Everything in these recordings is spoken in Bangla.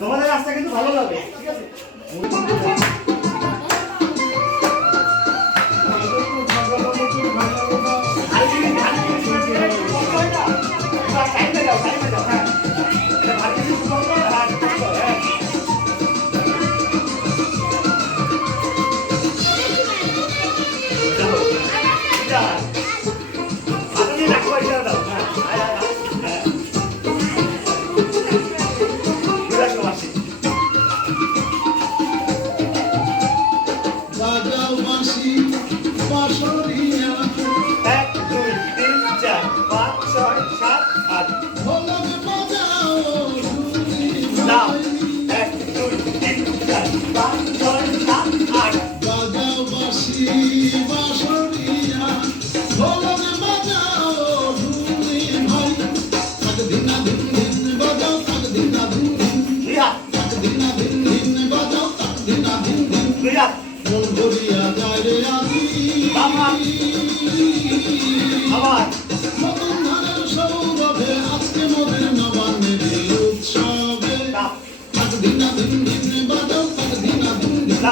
তোমাদের রাস্তা কিন্তু ভালো লাগে, ঠিক আছে? Din din din din din din din din din din din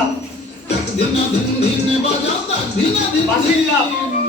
din din din din